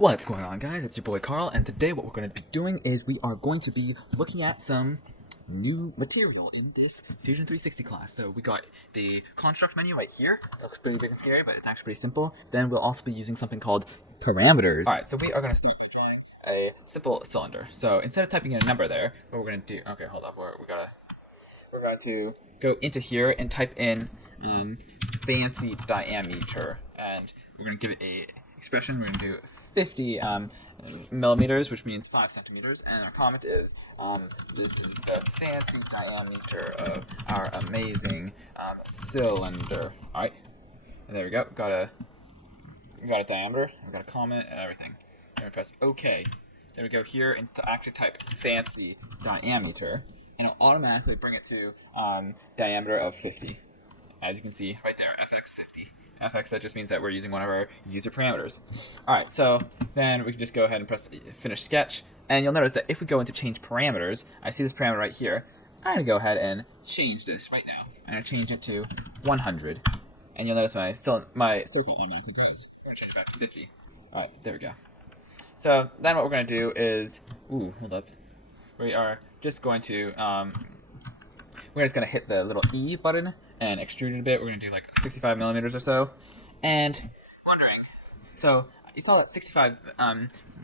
What's going on, guys? It's your boy Carl, and today what we're going to be doing is we are going to be looking at some new material in this Fusion 360 class. So we got the construct menu right here. It looks pretty big and scary, but it's actually pretty simple. Then we'll also be using something called parameters. Alright, so we are going to start with a simple cylinder. So instead of typing in a number there, what we're going to do... Okay, hold up. We're going to go into here and type in fancy diameter, and we're going to give it a expression. We're going to do 50 millimeters, which means 5 centimeters, and our comment is this is the fancy diameter of our amazing cylinder. All right, and there we go. We got a diameter, we got a comment, and everything. Then we press OK. Then we go here and to actually type fancy diameter, and it'll automatically bring it to diameter of 50. As you can see right there, FX50. FX, that just means that we're using one of our user parameters. Alright, so then we can just go ahead and press finish sketch, and you'll notice that if we go into change parameters, I see this parameter right here. I'm going to go ahead and change this right now. I'm going to change it to 100, and you'll notice my circle automatically goes. We're going to change it back to 50. Alright, there we go. So then what we're going to do is, hold up. We are just going to, we're just going to hit the little E button and extrude it a bit. We're going to do like 65 millimeters or so. And wondering, so you saw that 65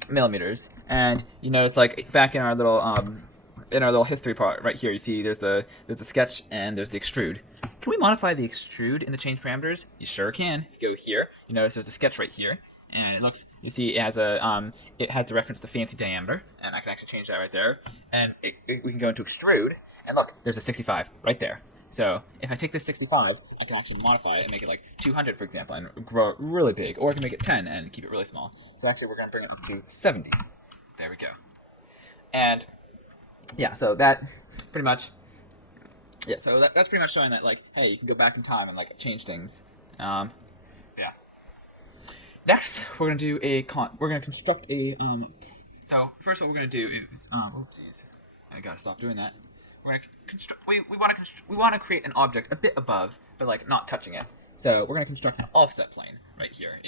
millimeters, and you notice like back in our little history part right here, you see there's the sketch and there's the extrude. Can we modify the extrude in the change parameters? You sure can. If you go here, you notice there's a sketch right here, and it looks, you see it has a it has the reference to fancy diameter, and I can actually change that right there. And we can go into extrude, and look, there's a 65 right there. So if I take this 65, I can actually modify it and make it like 200, for example, and grow it really big. Or I can make it 10 and keep it really small. So actually, we're going to bring it up to 70. There we go. And yeah, so that pretty much, yeah, so that's pretty much showing that, like, hey, you can go back in time and like change things. Yeah. Next, we're going to do we're going to construct a, so first what we're going to do is, oopsies, I got to stop doing that. We're gonna construct. We want to create an object a bit above, but like not touching it. So we're gonna construct an offset plane right here.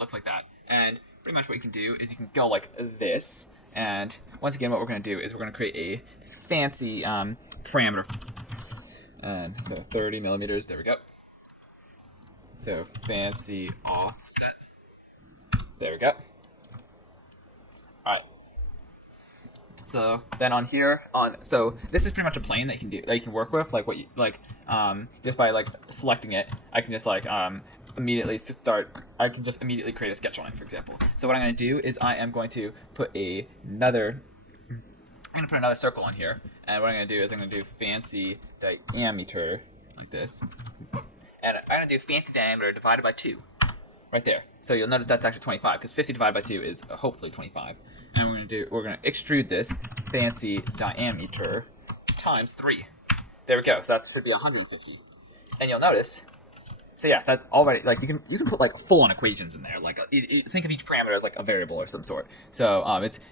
Looks like that. And pretty much what you can do is you can go like this. And once again, what we're gonna do is we're gonna create a fancy parameter. And so 30 millimeters. There we go. So fancy offset. There we go. All right. So then on here, so this is pretty much a plane that you can work with, like what you just by like selecting it, I can just like immediately create a sketch on it, for example. So what I'm going to do is I am going to put another circle on here, and what I'm going to do is I'm going to do fancy diameter like this, and I'm going to do fancy diameter divided by 2 right there. So you'll notice that's actually 25, because 50 divided by 2 is hopefully 25. And we're gonna extrude this fancy diameter times 3. There we go. So that should be 150. And you'll notice, so yeah, that's already, like, you can put like full-on equations in there. Like think of each parameter as like a variable or some sort. So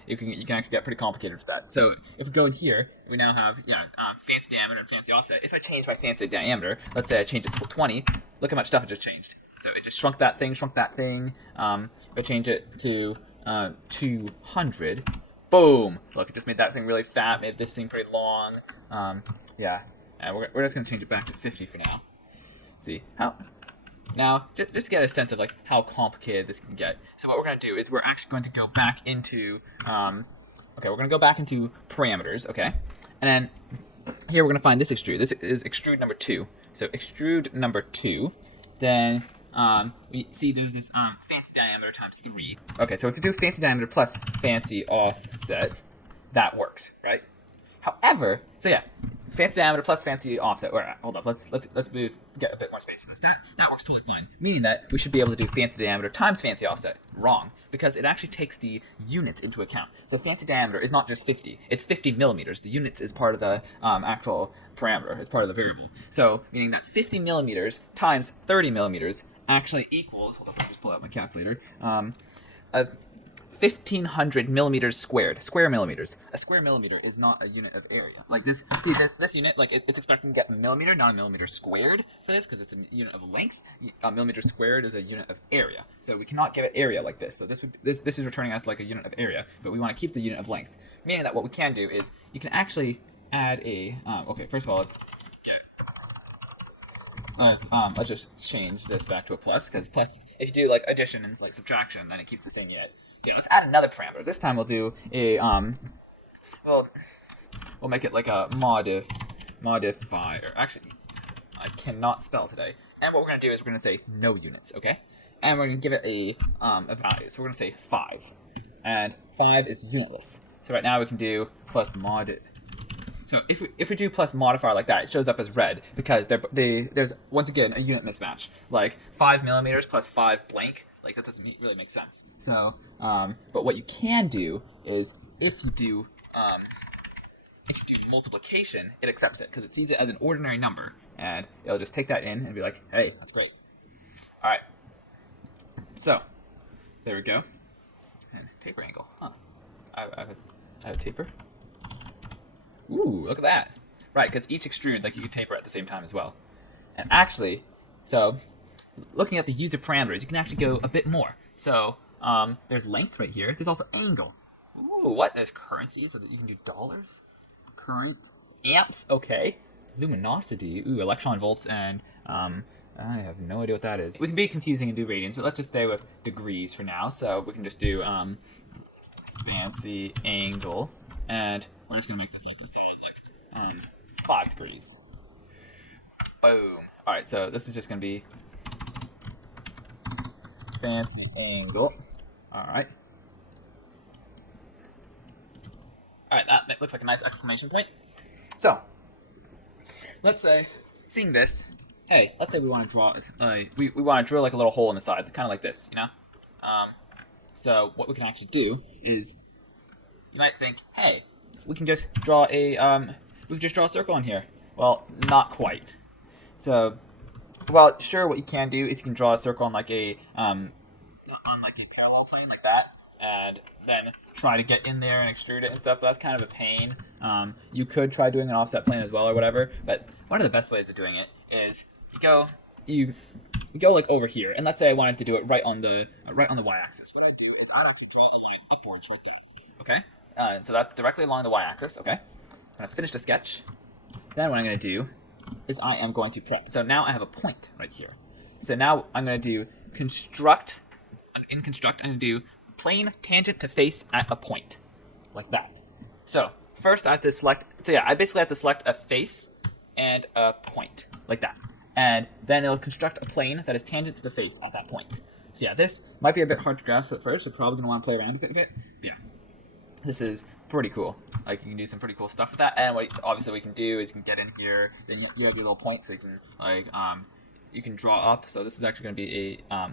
you can actually get pretty complicated with that. So if we go in here, we now have fancy diameter and fancy offset. If I change my fancy diameter, let's say I change it to 20, look how much stuff it just changed. So it just shrunk that thing. If I change it to 200, boom, look, it just made that thing really fat, made this thing pretty long. Yeah, and we're just gonna change it back to 50 for now. See how now, just to get a sense of like how complicated this can get. So what we're gonna do is we're actually going to go back into we're gonna go back into parameters, okay, and then here we're gonna find this extrude. This is extrude number 2. So extrude number 2, then we see there's this fancy diameter times 3. Okay, so if you do fancy diameter plus fancy offset, that works, right? However, so yeah, fancy diameter plus fancy offset. Or hold up, let's get a bit more space in this. That works totally fine. Meaning that we should be able to do fancy diameter times fancy offset. Wrong, because it actually takes the units into account. So fancy diameter is not just 50; it's 50 millimeters. The units is part of the actual parameter. It's part of the variable. So meaning that 50 millimeters times 30 millimeters actually equals, hold up, I'll just pull out my calculator, 1,500 millimeters squared. Square millimeters. A square millimeter is not a unit of area. Like this, see this unit, like it's expecting to get a millimeter, not a millimeter squared for this, because it's a unit of length. A millimeter squared is a unit of area. So we cannot give it area like this. So this is returning us like a unit of area, but we want to keep the unit of length. Meaning that what we can do is you can actually add a. Okay, first of all, let's just change this back to a plus, because plus, if you do like addition and like subtraction, then it keeps the same unit. Yeah, let's add another parameter. This time we'll do a we'll make it like a modifier. Actually, I cannot spell today. And what we're gonna do is we're gonna say no units, okay? And we're gonna give it a value. So we're gonna say 5, and 5 is unitless. So right now we can do plus mod. So if we do plus modifier like that, it shows up as red because there's once again a unit mismatch. Like 5 millimeters plus 5 blank, like that doesn't really make sense. So, but what you can do is if you do multiplication, it accepts it because it sees it as an ordinary number, and it'll just take that in and be like, hey, that's great. All right. So there we go. And taper angle. Huh. I have a taper. Ooh, look at that. Right, because each extrude, like you can taper at the same time as well. And actually, so looking at the user parameters, you can actually go a bit more. So there's length right here. There's also angle. Ooh, what? There's currency, so that you can do dollars. Current. Amps, okay. Luminosity. Ooh, electron volts, and I have no idea what that is. We can be confusing and do radians, but let's just stay with degrees for now. So we can just do fancy angle, and we're just gonna make this like this, like 5 degrees. Boom. All right, so this is just gonna be fancy angle. All right. All right, that looks like a nice exclamation point. So let's say, seeing this, hey, let's say we want to draw, we want to drill like a little hole in the side, kind of like this, you know. So what we can actually do is, you might think, hey, we can just draw a circle in here. Well, not quite. So, well, sure, what you can do is you can draw a circle on like a parallel plane like that, and then try to get in there and extrude it and stuff. But that's kind of a pain. You could try doing an offset plane as well or whatever. But one of the best ways of doing it is you go like over here, and let's say I wanted to do it right on the y-axis. What I do is I actually draw a line upwards right there. Okay, so that's directly along the y-axis. Okay, I'm gonna finish the sketch. Then what I'm gonna do is I am going to prep. So now I have a point right here. So now I'm gonna do construct. In construct, I'm gonna do plane tangent to face at a point, like that. So first I have to select. So yeah, I basically have to select a face and a point, like that. And then it'll construct a plane that is tangent to the face at that point. So yeah, this might be a bit hard to grasp at first, so probably going to want to play around with it a bit. But yeah, this is pretty cool. Like, you can do some pretty cool stuff with that. And what obviously we can do is you can get in here, then you have your little points so you can, like, you can draw up. So this is actually going to be a,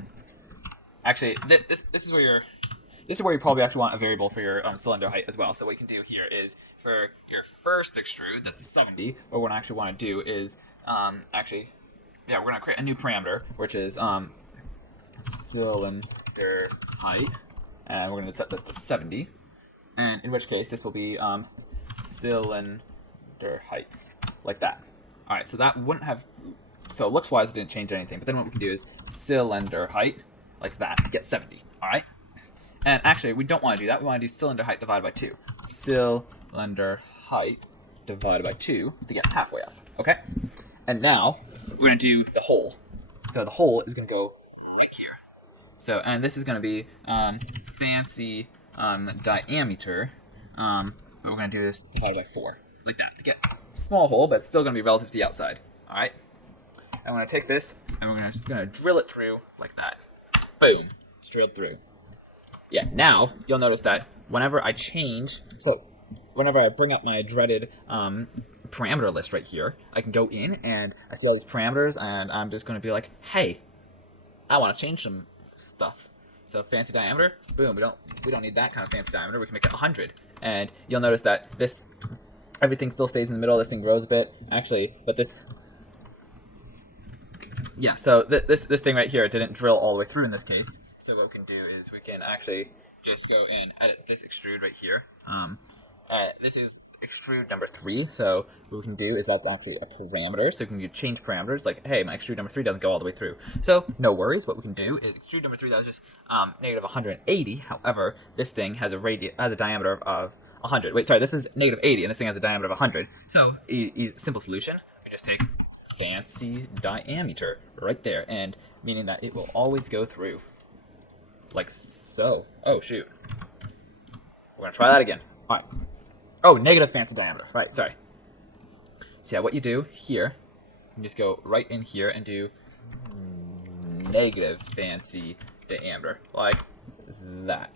actually, this is where you probably actually want a variable for your cylinder height as well. So what you can do here is, for your first extrude, that's the 70, what we're going to actually want to do is, we're going to create a new parameter, which is cylinder height, and we're going to set this to 70, and in which case this will be cylinder height, like that. All right, so that wouldn't have, so looks-wise it didn't change anything, but then what we can do is cylinder height, like that, to get 70, all right? And actually, we don't want to do that. We want to do cylinder height divided by 2. Cylinder height divided by 2 to get halfway up, okay? And now we're going to do the hole. So the hole is going to go right here. So, and this is going to be fancy diameter, but we're going to do this divided by 4, like that, to get a small hole, but it's still going to be relative to the outside, all right? I'm going to take this, and we're going to drill it through like that. Boom, it's drilled through. Yeah, now you'll notice that whenever I change, so whenever I bring up my dreaded parameter list right here, I can go in and I see all these parameters, and I'm just going to be like, hey, I want to change some stuff. So fancy diameter, boom, we don't need that kind of fancy diameter. We can make it 100, and you'll notice that everything still stays in the middle. This thing grows a bit, actually, but this. Yeah, so this thing right here didn't drill all the way through in this case. So what we can do is we can actually just go and edit this extrude right here. This is extrude number 3, so what we can do is that's actually a parameter, so we can change parameters, like, hey, my extrude number 3 doesn't go all the way through. So, no worries, what we can do is extrude number 3, that was just negative 180, however, this thing has a diameter of 100. Wait, sorry, this is negative 80, and this thing has a diameter of 100. So, simple solution, we just take fancy diameter right there, and meaning that it will always go through. Like so. Oh, shoot. We're going to try that again. All right. Oh, negative fancy diameter. Right, sorry. So yeah, what you do here, you just go right in here and do negative fancy diameter, like that.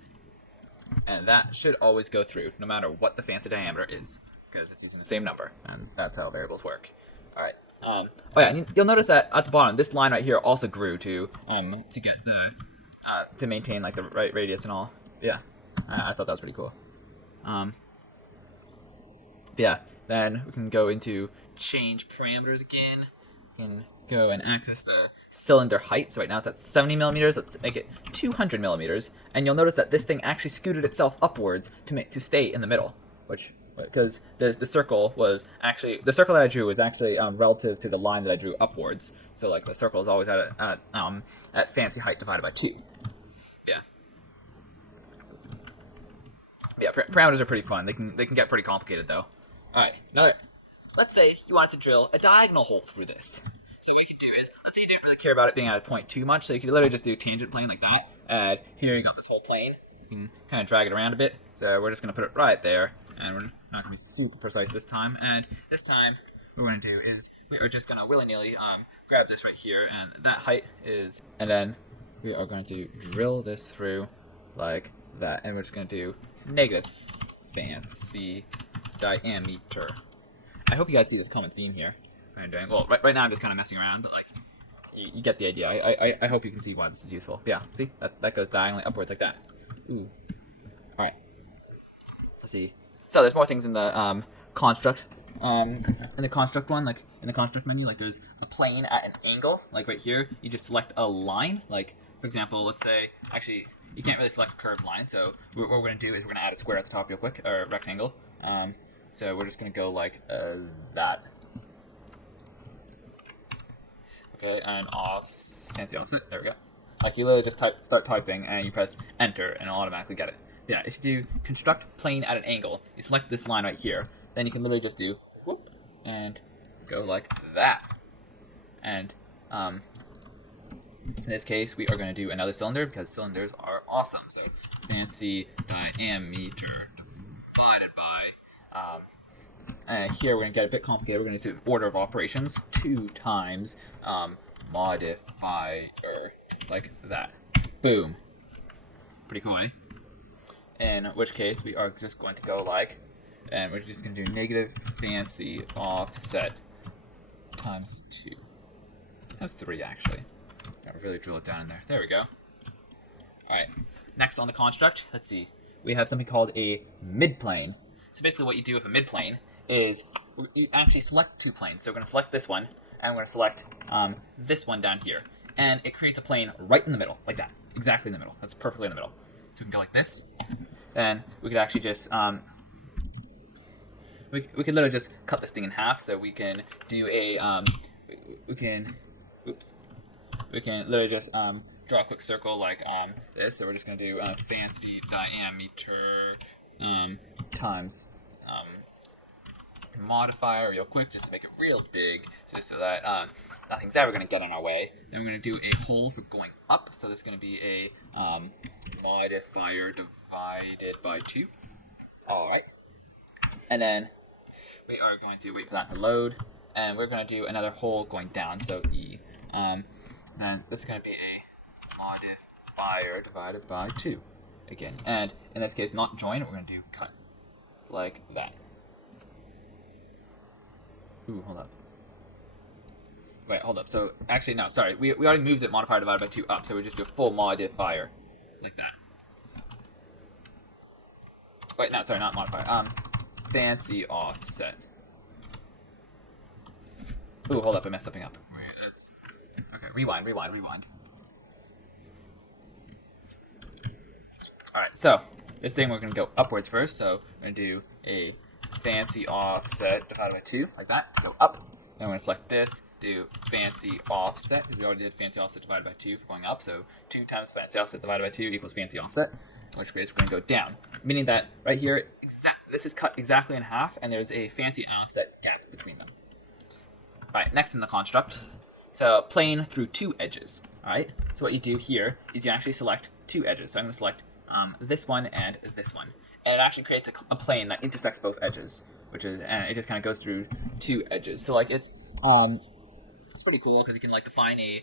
And that should always go through, no matter what the fancy diameter is, because it's using the same number, and that's how variables work. All right. Oh yeah, and you'll notice that at the bottom, this line right here also grew to get the to maintain like the right radius and all. Yeah, I thought that was pretty cool. Yeah, then we can go into change parameters again. We can go and access the cylinder height. So right now it's at 70 millimeters. Let's make it 200 millimeters. And you'll notice that this thing actually scooted itself upwards to stay in the middle, because the circle was actually the circle that I drew was actually relative to the line that I drew upwards. So like the circle is always at fancy height divided by 2. Yeah. Yeah, parameters are pretty fun. They can get pretty complicated though. All right, now let's say you wanted to drill a diagonal hole through this. So what you can do is, let's say you didn't really care about it being at a point too much, so you could literally just do tangent plane like that. And here you got this whole plane. You can kind of drag it around a bit. So we're just going to put it right there, and we're not going to be super precise this time. And this time, what we're going to do is we are just going to willy-nilly grab this right here, and that height is, and then we are going to drill this through like that, and we're just going to do negative fancy diameter. I hope you guys see this common theme here. I'm doing well. Right now I'm just kind of messing around, but like you get the idea. I hope you can see why this is useful. But yeah, see that goes diagonally upwards like that. Ooh. All right. Let's see. So there's more things in the construct. In the construct one, like in the construct menu, like there's a plane at an angle. Like right here, you just select a line. Like for example, let's say actually you can't really select a curved line. So what we're going to do is we're going to add a square at the top real quick, or a rectangle. So we're just going to go like that. Okay, and fancy offset. There we go. Like you literally just start typing, and you press enter, and it'll automatically get it. Yeah, if you do construct plane at an angle, you select this line right here. Then you can literally just do whoop and go like that. And in this case, we are going to do another cylinder because cylinders are awesome. So fancy diameter divided by. And here we're going to get a bit complicated. We're going to do order of operations 2 times modifier, like that. Boom. Pretty cool, eh? In which case we are just going to go like, and we're just going to do negative fancy offset times 2. That's 3 actually. I'll really drill it down in there. There we go. Alright, next on the construct, let's see. We have something called a midplane. So basically what you do with a midplane is you actually select 2 planes. So we're going to select this one, and we're going to select this one down here. And it creates a plane right in the middle, like that. Exactly in the middle. That's perfectly in the middle. So we can go like this. Then we could actually just, we could literally just cut this thing in half. So we can do a, we can literally just draw a quick circle like this. So we're just going to do fancy diameter times modifier real quick, just to make it real big, just so that nothing's ever going to get in our way. Then we're going to do a hole for going up, so this is going to be a modifier divided by 2. Alright. And then we are going to wait for that to load, and we're going to do another hole going down, so E. Then this is going to be a modifier divided by 2 again. And in this case, not join, we're going to do cut like that. Ooh, hold up. Wait, hold up. So, actually, no, sorry. We already moved it modifier divided by 2 up, so we just do a full modifier. Like that. Wait, no, sorry, not modifier. Fancy offset. Ooh, hold up, I messed something up. Okay, rewind. Alright, so this thing we're going to go upwards first. So we're going to do a fancy offset divided by 2, like that. Go up. Then we're going to select this, do fancy offset, because we already did fancy offset divided by 2 for going up. So 2 times fancy offset divided by 2 equals fancy offset. In which case we're going to go down. Meaning that right here, this is cut exactly in half, and there's a fancy offset gap between them. Alright, next in the construct. So plane through 2 edges. Alright, so what you do here is you actually select 2 edges. So I'm going to select this one and this one. And it actually creates a plane that intersects both edges, and it just kind of goes through 2 edges. So like it's pretty cool because you can like define a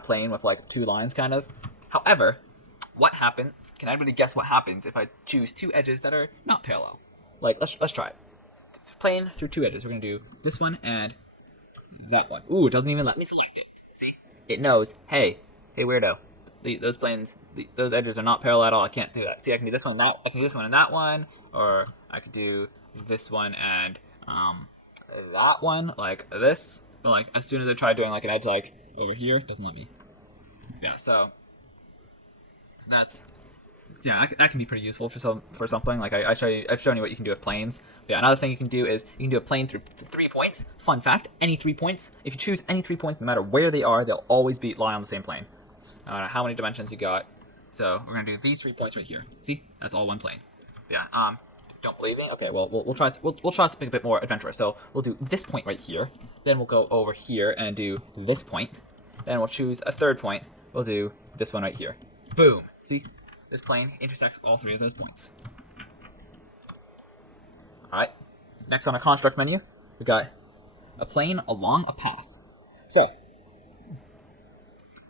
plane with like 2 lines kind of. However, what happens? Can anybody guess what happens if I choose 2 edges that are not parallel? Like let's try it. It's a plane through 2 edges. We're gonna do this one and that one. Ooh, it doesn't even let me select it. See? It knows. Hey weirdo. Those edges are not parallel at all. I can't do that. See, I can do this one and that. I can do this one and that one, or I could do this one and that one, like this. But like as soon as I try doing like an edge like over here, it doesn't let me. Yeah, so that can be pretty useful for something. Like I've shown you what you can do with planes. But yeah, another thing you can do is you can do a plane through 3 points. Fun fact: any 3 points. If you choose any 3 points, no matter where they are, they'll always lie on the same plane. No matter how many dimensions you got. So we're gonna do these 3 points right here. See, that's all one plane. But yeah. Don't believe me? Okay. Well, we'll try something a bit more adventurous. So we'll do this point right here. Then we'll go over here and do this point. Then we'll choose a 3rd point. We'll do this one right here. Boom. See. This plane intersects all 3 of those points. Alright, next on the construct menu, we got a plane along a path. So,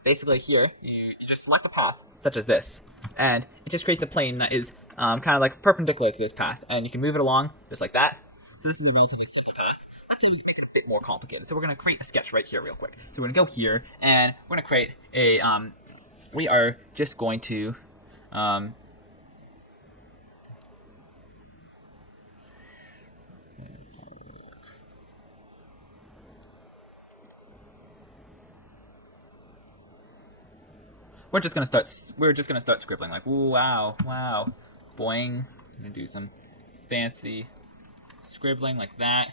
basically here, you just select a path, such as this, and it just creates a plane that is kind of like perpendicular to this path, and you can move it along just like that. So this is a relatively simple path. Let's make it a bit more complicated. So we're going to create a sketch right here real quick. So we're going to go here, and we're going to create a, we are just going to, we're just gonna start scribbling like, ooh, wow, boing. I'm gonna do some fancy scribbling like that,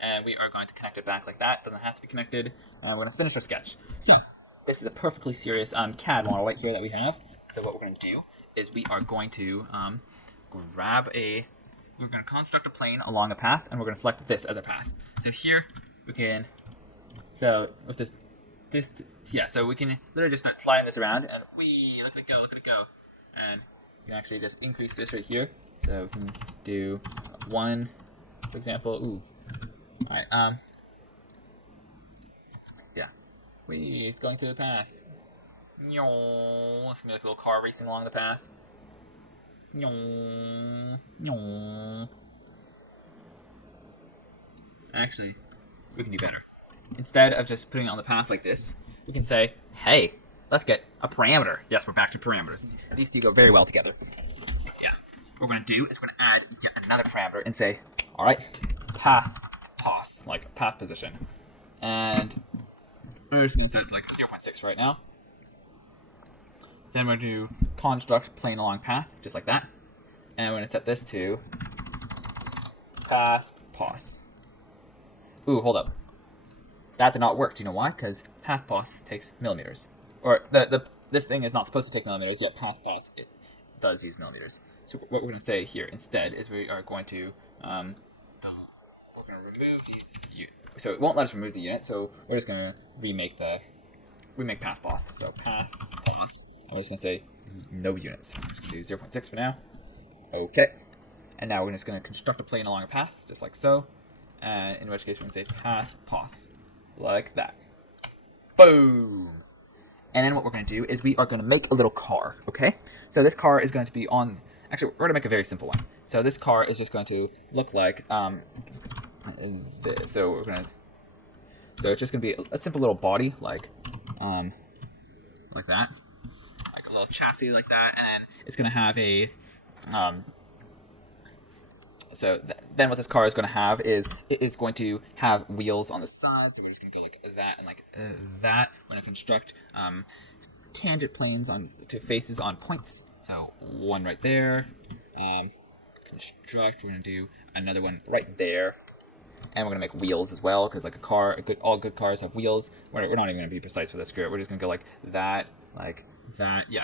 and we are going to connect it back like that. Doesn't have to be connected. We're gonna finish our sketch. So this is a perfectly serious CAD model right here that we have. So what we're going to do is we are going to we're going to construct a plane along a path, and we're going to select this as a path. So here we can, so with this, so we can literally just start sliding this around, and look at it go. And we can actually just increase this right here. So we can do 1, for example. Ooh, all right. Yeah, it's going through the path. It's gonna be like a little car racing along the path. Actually, we can do better. Instead of just putting it on the path like this, we can say, hey, let's get a parameter. Yes, we're back to parameters. These two go very well together. Yeah. What we're going to do is we're going to add yet another parameter and say, all right, path pos, like path position. And we're just going to set like 0.6 right now. Then we're going to do construct plane along path, just like that. And we're going to set this to path pos. Ooh, hold up. That did not work. Do you know why? Because path pos takes millimeters. Or this thing is not supposed to take millimeters, yet path pos it does use millimeters. So what we're going to say here instead is we are going to remove these units. So it won't let us remove the unit. So we're just going to remake path pos. So path pos. I'm just going to say no units. I'm just going to do 0.6 for now. Okay. And now we're just going to construct a plane along a path, just like so. And in which case we're going to say path pos. Like that. Boom! And then what we're going to do is we are going to make a little car, okay? So this car is going to be on... Actually, we're going to make a very simple one. So this car is just going to look like this. So we're going to... So it's just going to be a simple little body, like that. Like a little chassis like that. And then it's going to have a... then what this car is going to have is it is going to have wheels on the sides. So we're just going to go like that and like that. We're going to construct tangent planes to faces on points. So one right there. Construct. We're gonna do another one right there, and we're gonna make wheels as well, because like all good cars have wheels. We're not even gonna be precise with this. Screw it. We're just gonna go like that. Yeah.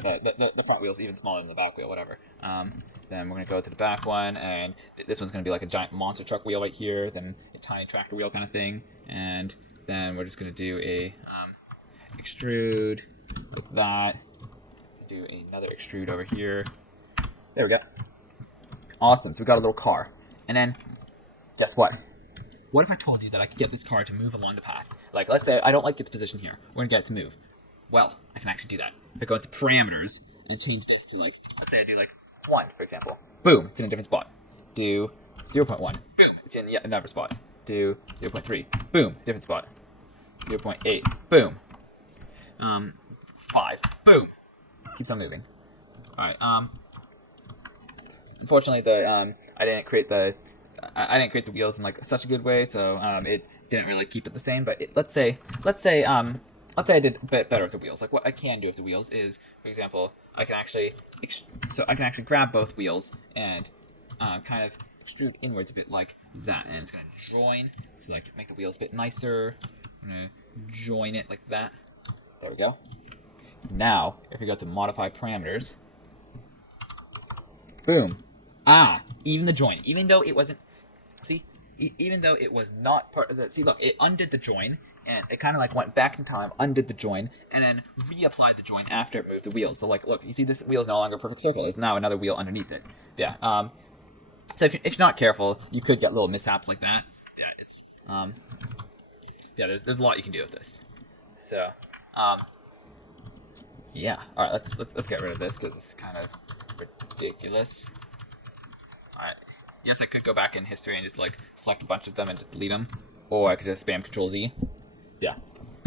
The front wheel's even smaller than the back wheel. Whatever. Then we're gonna go to the back one, and this one's gonna be like a giant monster truck wheel right here. Then a tiny tractor wheel kind of thing, and then we're just gonna do a extrude with that. Do another extrude over here. There we go. Awesome. So we got a little car. And then, guess what? What if I told you that I could get this car to move along the path? Like, let's say I don't like its position here. We're gonna get it to move. Well, I can actually do that. If I go into parameters and change this to like, let's say I do like 1, for example. Boom, it's in a different spot. Do 0.1. Boom, it's in yet another spot. Do 0.3. Boom, different spot. 0.8. Boom. 5. Boom. Keeps on moving. Alright, unfortunately I didn't create the wheels in like such a good way, so it didn't really keep it the same. But let's say I did a bit better with the wheels. Like what I can do with the wheels is, for example, I can actually grab both wheels and kind of extrude inwards a bit like that, and it's gonna join. So like make the wheels a bit nicer. I'm gonna join it like that. There we go. Now, if we go to modify parameters, boom. Even the join, even though it wasn't, even though it was not part of the, look, it undid the join, and it kind of like went back in time, undid the join, and then reapplied the join after it moved the wheels. So like, look, you see this wheel is no longer a perfect circle. There's now another wheel underneath it. Yeah. So if you're not careful, you could get little mishaps like that. Yeah, it's, yeah, there's a lot you can do with this. So, yeah. All right, let's get rid of this because it's kind of ridiculous. All right. Yes, I could go back in history and just like select a bunch of them and just delete them, or I could just spam Control Z. Yeah.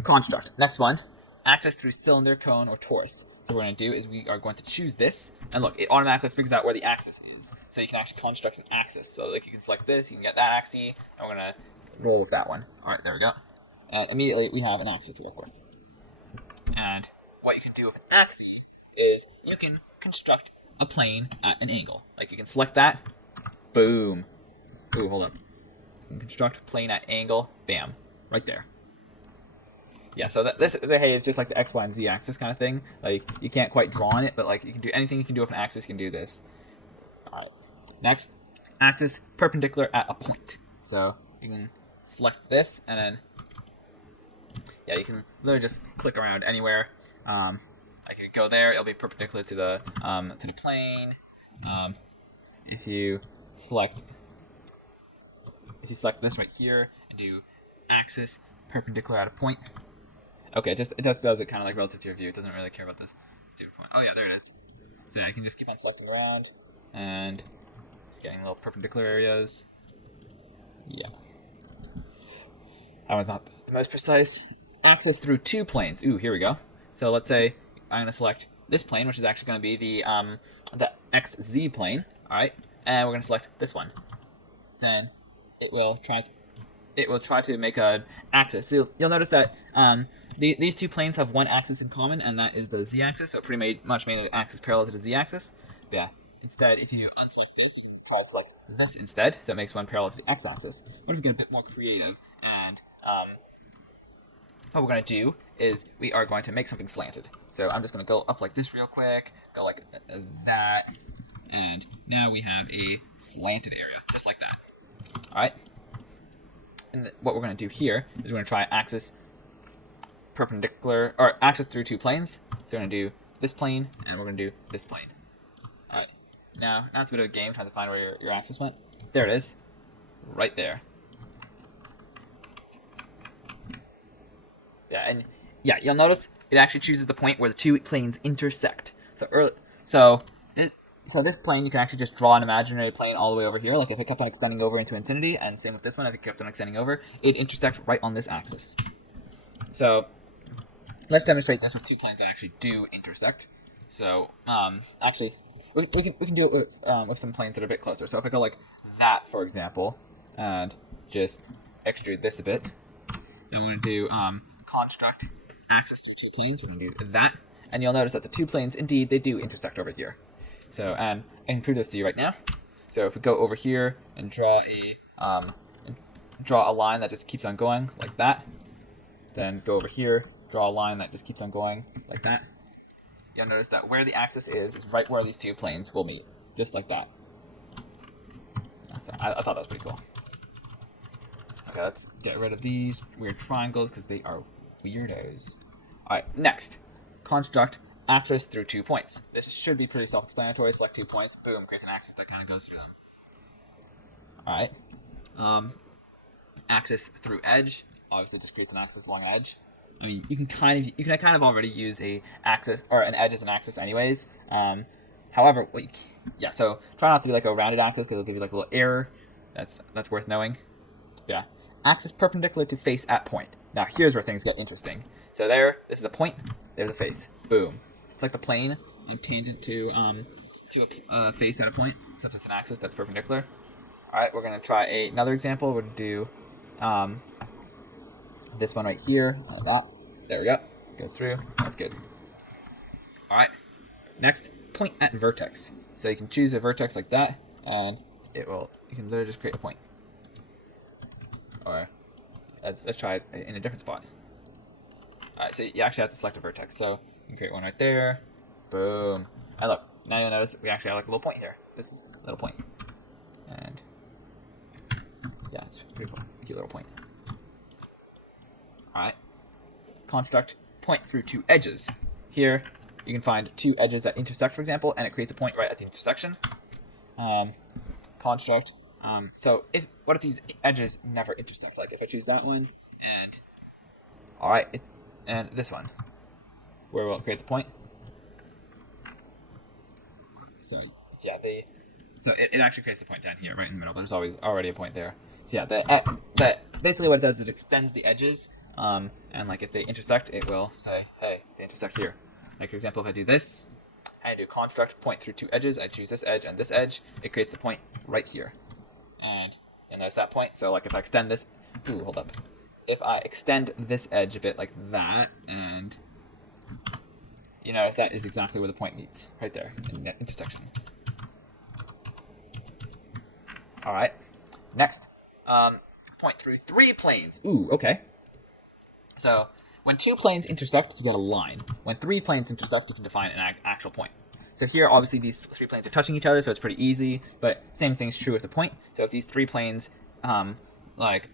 Construct. Next one. Access through cylinder, cone, or torus. So what we're going to do is we are going to choose this, and look, it automatically figures out where the axis is. So you can actually construct an axis. So like you can select this, you can get that axis, and we're going to roll with that one. All right, there we go. And immediately we have an axis to work with. And what you can do with an axis is you can construct a plane at an angle. Like you can select that, boom. Ooh, hold up. You can construct plane at angle, bam, right there. Yeah, so this behaves just like the X, Y, and Z axis kind of thing. Like you can't quite draw on it, but like you can do anything you can do with an axis, you can do this. All right. Next, axis perpendicular at a point. So you can select this, and then yeah, you can literally just click around anywhere. I could go there; it'll be perpendicular to the plane. If you select this right here and do axis perpendicular at a point. Okay, it just does it kind of like relative to your view. It doesn't really care about this point. Oh yeah, there it is. So yeah, I can just keep on selecting around and getting little perpendicular areas. Yeah. That was not the most precise. Axis through 2 planes. Ooh, here we go. So let's say I'm going to select this plane, which is actually going to be the XZ plane. All right, and we're going to select this one. Then it will try to make an axis. So you'll notice that these 2 planes have one axis in common, and that is the z-axis. So it pretty much made an axis parallel to the z-axis. But yeah. Instead, if you unselect this, you can try to select this instead. So that makes one parallel to the x-axis. What if we get a bit more creative and what we're going to do is we are going to make something slanted. So I'm just going to go up like this real quick, go like that, and now we have a slanted area, just like that. All right. And what we're going to do here is we're going to try axis perpendicular, or axis through 2 planes. So we're going to do this plane, and we're going to do this plane. All right. Now it's a bit of a game trying to find where your axis went. There it is, right there. Yeah, and yeah, you'll notice it actually chooses the point where the 2 planes intersect. So this plane, you can actually just draw an imaginary plane all the way over here. Like if it kept on extending over into infinity, and same with this one, if it kept on extending over, it'd intersect right on this axis. So let's demonstrate this with 2 planes that actually do intersect. So actually, we can do it with some planes that are a bit closer. So if I go like that, for example, and just extrude this a bit, then we're going to do construct axis through 2 planes. We're going to do that, and you'll notice that the two planes, indeed, they do intersect over here. So, and I can prove this to you right now. So if we go over here and draw a line that just keeps on going like that, then go over here, draw a line that just keeps on going like that, you'll notice that where the axis is right where these two planes will meet, just like that. I thought that was pretty cool. Okay, let's get rid of these weird triangles because they are weirdos. Alright, next. Construct axis through 2 points. This should be pretty self-explanatory. Select 2 points, boom, creates an axis that kind of goes through them. Alright. Axis through edge. Obviously just creates an axis along an edge. I mean, you can kind of already use a axis or an edge as an axis anyways. However, so try not to be like a rounded axis because it'll give you like a little error. That's worth knowing. Yeah. Axis perpendicular to face at point. Now here's where things get interesting. So this is a point, there's a face. Boom. It's like the plane tangent to a face at a point, except it's an axis that's perpendicular. Alright, we're gonna try another example. We're gonna do this one right here, like that. There we go. Goes through. That's good. Alright. Next, point at vertex. So you can choose a vertex like that, and you can literally just create a point. Or let's try it in a different spot. Alright, so you actually have to select a vertex. So you can create one right there. Boom. And look, now you'll notice we actually have like a little point here. This is a little point. And yeah, it's pretty cool. Cute little point. Alright. Construct point through 2 edges. Here you can find 2 edges that intersect, for example, and it creates a point right at the intersection. Construct. So what if these edges never intersect? Like if I choose that one and and this one, where will it create the point? So yeah, it actually creates the point down here, right in the middle. There's already a point there. So yeah, basically what it does is it extends the edges, and like if they intersect, it will say, hey, they intersect here. Like for example, if I do this, and I do construct point through 2 edges, I choose this edge and this edge, it creates the point right here. And there's that point. So like if I extend this, hold up. If I extend this edge a bit like that, and you notice that is exactly where the point meets, right there in that intersection. All right. Next, point through 3 planes. Ooh, okay. So when 2 planes intersect, you get a line. When 3 planes intersect, you can define an actual point. So here, obviously, these 3 planes are touching each other, so it's pretty easy. But same thing's true with the point. So if these 3 planes, like,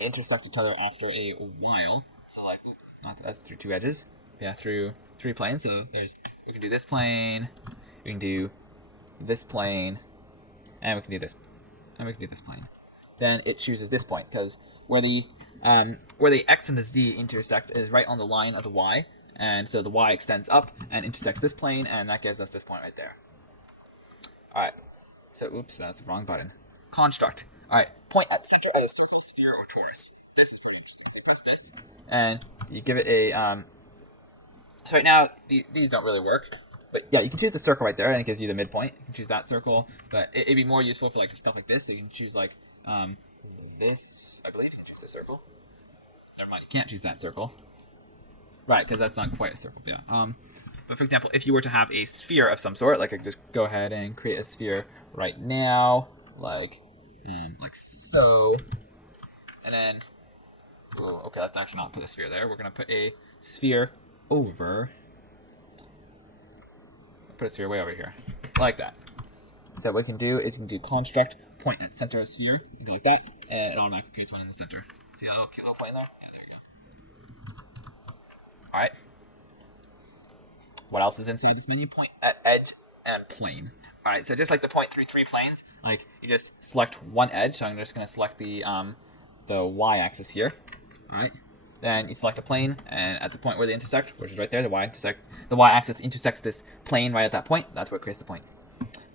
intersect each other after a while, so like, that's through 2 edges. Yeah, through 3 planes. So we can do this plane, we can do this plane, and we can do this, and we can do this plane. Then it chooses this point because where the x and the z intersect is right on the line of the y. And so the y extends up and intersects this plane, and that gives us this point right there. Alright, so oops, that's the wrong button. Construct. Alright, point at center of a circle, sphere, or torus. This is pretty interesting. So you press this, and you give it a, so right now, these don't really work. But yeah, you can choose the circle right there, and it gives you the midpoint. You can choose that circle, but it'd be more useful for like stuff like this. So you can choose like, this, I believe you can choose this circle. Never mind, you can't choose that circle. Right, because that's not quite a circle, yeah. But for example, if you were to have a sphere of some sort, like I could just go ahead and create a sphere right now, like so, and then, okay, let's actually not put a sphere there. We're gonna put a sphere over, put a sphere way over here, like that. So what we can do is you can do construct point at center of sphere, and go like that, and it automatically creates one in the center. See a little point there? Yeah, there you go. Alright. What else is inside this menu? Point at edge and plane. Alright, so just like the point through 3 planes, like you just select one edge. So I'm just going to select the y-axis here. Alright. Then you select a plane, and at the point where they intersect, which is right there, the y-axis intersects this plane right at that point. That's what creates the point.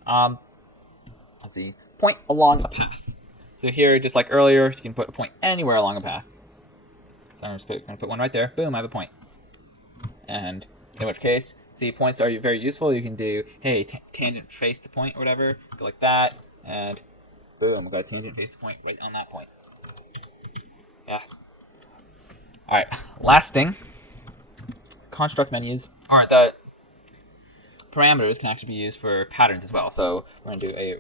Let's see. Point along a path. So here, just like earlier, you can put a point anywhere along a path. So I'm just going to put one right there. Boom, I have a point. And in which case, see, points are very useful. You can do, hey, tangent face the point or whatever. Go like that, and boom, we've got tangent face the point right on that point. Yeah. Alright, last thing. Construct menus or the parameters can actually be used for patterns as well. So we're going to do a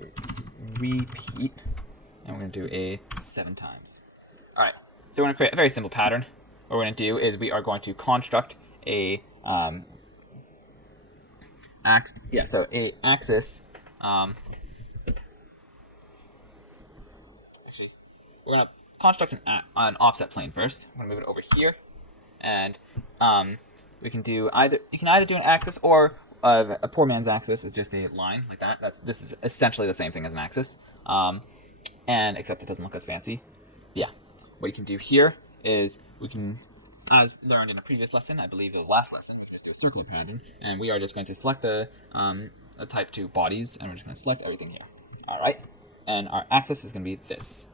repeat, and we're going to do a 7 times. All right, so we're going to create a very simple pattern. What we're going to do is we are going to construct a axis. Actually, we're going to construct an offset plane first. I'm going to move it over here, and we can do either. You can either do an axis, or a poor man's axis is just a line like that. This is essentially the same thing as an axis, and except it doesn't look as fancy. Yeah, what you can do here is we can, as learned in a previous lesson, I believe it was last lesson, we can just do a circular pattern, and we are just going to select the type 2 bodies, and we're just going to select everything here. All right, and our axis is going to be this.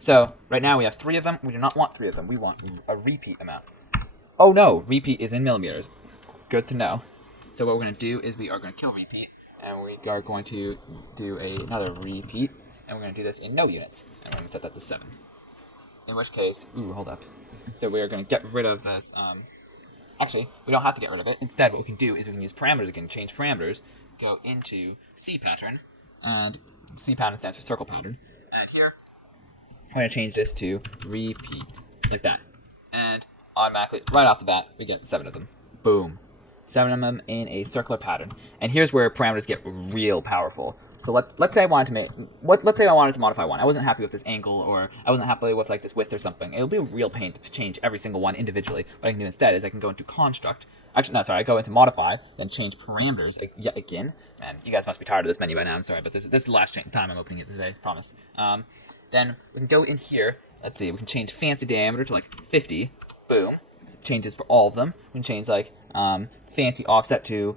So right now we have 3 of them. We do not want 3 of them. We want a repeat amount. Oh no, repeat is in millimeters. Good to know. So what we're going to do is we are going to kill repeat, and we are going to do another repeat, and we're going to do this in no units, and we're going to set that to 7. In which case, hold up. So we are going to get rid of this. Actually, we don't have to get rid of it. Instead, what we can do is we can use parameters again, change parameters, go into C pattern, and C pattern stands for circle pattern. And here, I'm going to change this to repeat, like that. And automatically, right off the bat, we get 7 of them. Boom. 7 of them in a circular pattern. And here's where parameters get real powerful. So let's say I wanted to modify one. I wasn't happy with this angle, or I wasn't happy with like this width or something. It would be a real pain to change every single one individually. What I can do instead is I can go into construct. Actually, no, sorry. I go into modify, then change parameters yet again. Man, you guys must be tired of this menu by now. I'm sorry, but this is the last time I'm opening it today. Promise. Then we can go in here. Let's see. We can change fancy diameter to like 50. Boom. So changes for all of them. We can change like fancy offset to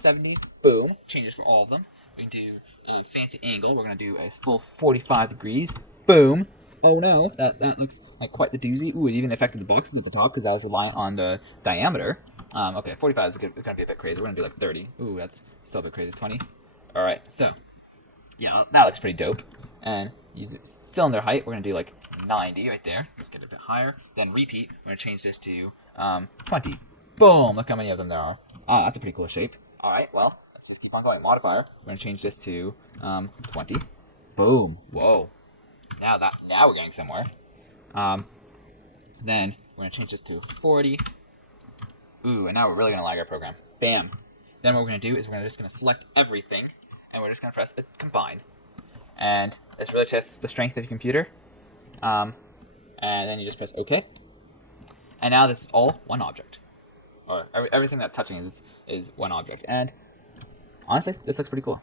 70. Boom. Changes for all of them. We can do a fancy angle. We're going to do a full 45 degrees. Boom. Oh no, that looks like quite the doozy. Ooh, it even affected the boxes at the top because I was reliant on the diameter. Okay, 45 is going to be a bit crazy. We're going to do like 30. Ooh, that's still a bit crazy. 20. All right, so yeah, that looks pretty dope. And use cylinder height. We're going to do like 90 right there. Let's get it a bit higher. Then repeat. We're going to change this to 20. Boom. Look how many of them there are. Ah, that's a pretty cool shape. All right, well, let's just keep on going. Modifier. We're going to change this to 20. Boom. Whoa. Now we're getting somewhere. Then we're going to change this to 40. Ooh, and now we're really going to lag our program. Bam. Then what we're going to do is we're just going to select everything, and we're just going to press combine. And this really tests the strength of your computer. And then you just press OK. And now this is all one object. Or everything that's touching is one object. And honestly, this looks pretty cool.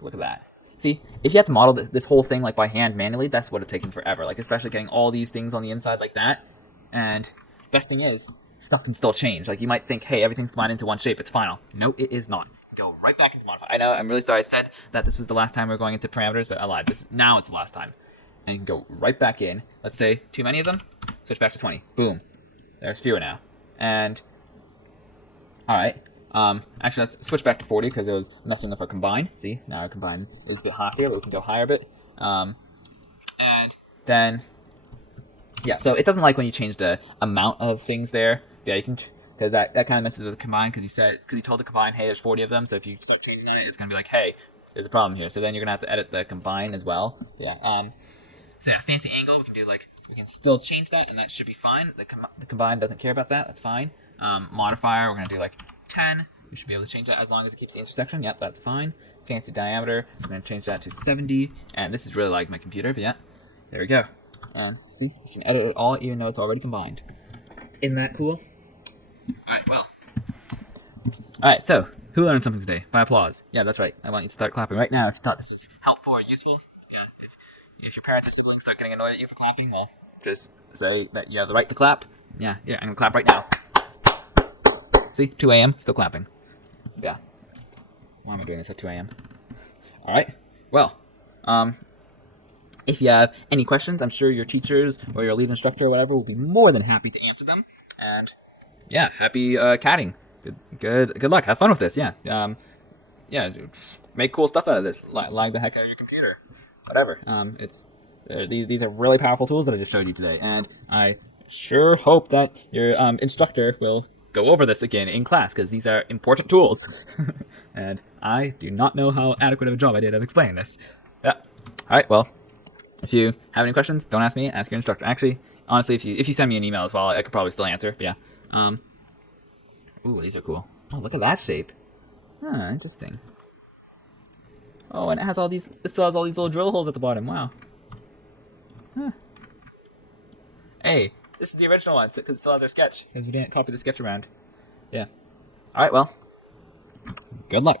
Look at that. See, if you have to model this whole thing like by hand manually, that's what it's taking forever. Like, especially getting all these things on the inside like that. And best thing is, stuff can still change. Like, you might think, hey, everything's combined into one shape. It's final. No, it is not. Go right back into modify. I know, I'm really sorry I said that this was the last time we were going into parameters, but I lied. Now it's the last time. And go right back in. Let's say too many of them. Switch back to 20. Boom. There's fewer now. And, alright. Actually, let's switch back to 40 because it was messing with a combine. See, now our combine is a bit high here, but we can go higher a bit. And then, yeah, so it doesn't like when you change the amount of things there. Yeah, you can, because that kind of messes with the combine because he told the combine, hey, there's 40 of them. So if you start changing that, it's gonna be like, hey, there's a problem here. So then you're gonna have to edit the combine as well. Yeah. So yeah, fancy angle. We can still change that, and that should be fine. The combine doesn't care about that. That's fine. Modifier, we're gonna do like 10. We should be able to change that as long as it keeps the intersection. Yep, that's fine. Fancy diameter, I'm going to change that to 70. And this is really like my computer, but yeah, there we go. And see, you can edit it all even though it's already combined. Isn't that cool? Alright, well. Alright, so, who learned something today? By applause. Yeah, that's right. I want you to start clapping right now if you thought this was helpful or useful. Yeah, if your parents or siblings start getting annoyed at you for clapping, well, just say that you have the right to clap. Yeah, I'm going to clap right now. See, 2 a.m., still clapping. Yeah. Why am I doing this at 2 a.m.? Alright, well, if you have any questions, I'm sure your teachers or your lead instructor or whatever will be more than happy to answer them. And, yeah, happy catting. Good luck. Have fun with this, yeah. Yeah, make cool stuff out of this. Lag the heck out of your computer. Whatever. These are really powerful tools that I just showed you today. And I sure hope that your instructor will go over this again in class because these are important tools. And I do not know how adequate of a job I did of explaining this. Yeah. All right. Well, if you have any questions, don't ask me. Ask your instructor. Actually, honestly, if you send me an email as well, I could probably still answer. But yeah. Ooh, these are cool. Oh, look at that shape. Huh, interesting. Oh, and it has all these. It still has all these little drill holes at the bottom. Wow. Huh. Hey, this is the original one because it still has our sketch. Because you didn't copy the sketch around. Yeah. All right. Well. Good luck.